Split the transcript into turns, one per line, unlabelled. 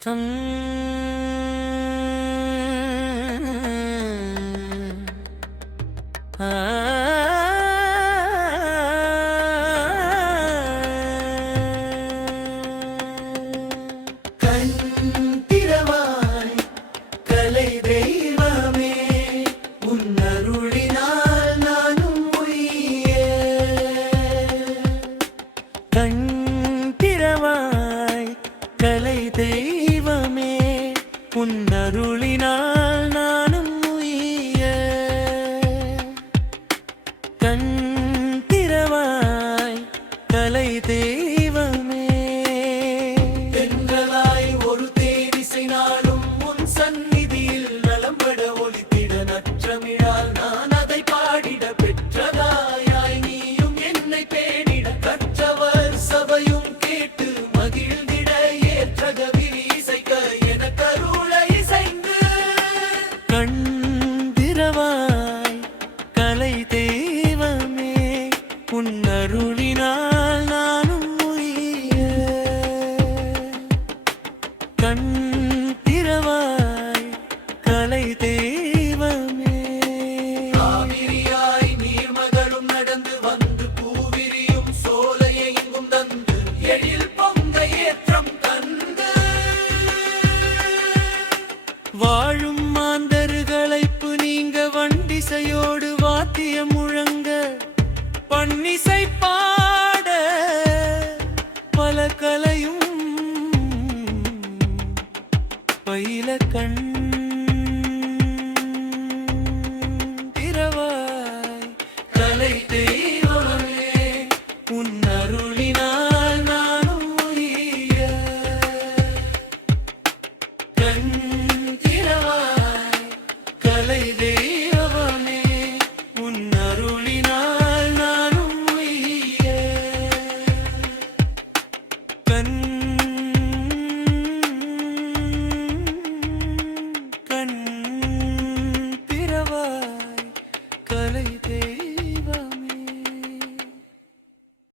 கண் திறவாய் கலை தெய்வமே உன் நானும் உய கண் திறவாய் கலை தெய்வமே. பெண்களாய் ஒரு தேதிசை நாளும் உன் சந்நிதியில் நலம்பட ஒளித்திட நற்றமிழால் நான் கண்டிரவாய் கலை தெய்வமே உன் அருளினால் நானும் உய்ய கண் திறவாய் கலை தெய்வமே. காவிரியாய் நீர்மகளும் நடந்து வந்து பூவிரியும் சோலையை எங்கும் தந்து எழில் பொங்க ஏற்றம் தந்து. வாழும் இசையோடு வாத்தியம் முழங்க பன்னிசை பாட பல கலையும் பயில கண் திறவாய். கலை தெய்வமே உன் அருளினால் நானும் உய்ய. கண் கலை அருளினால் நானும் உய்ய கண்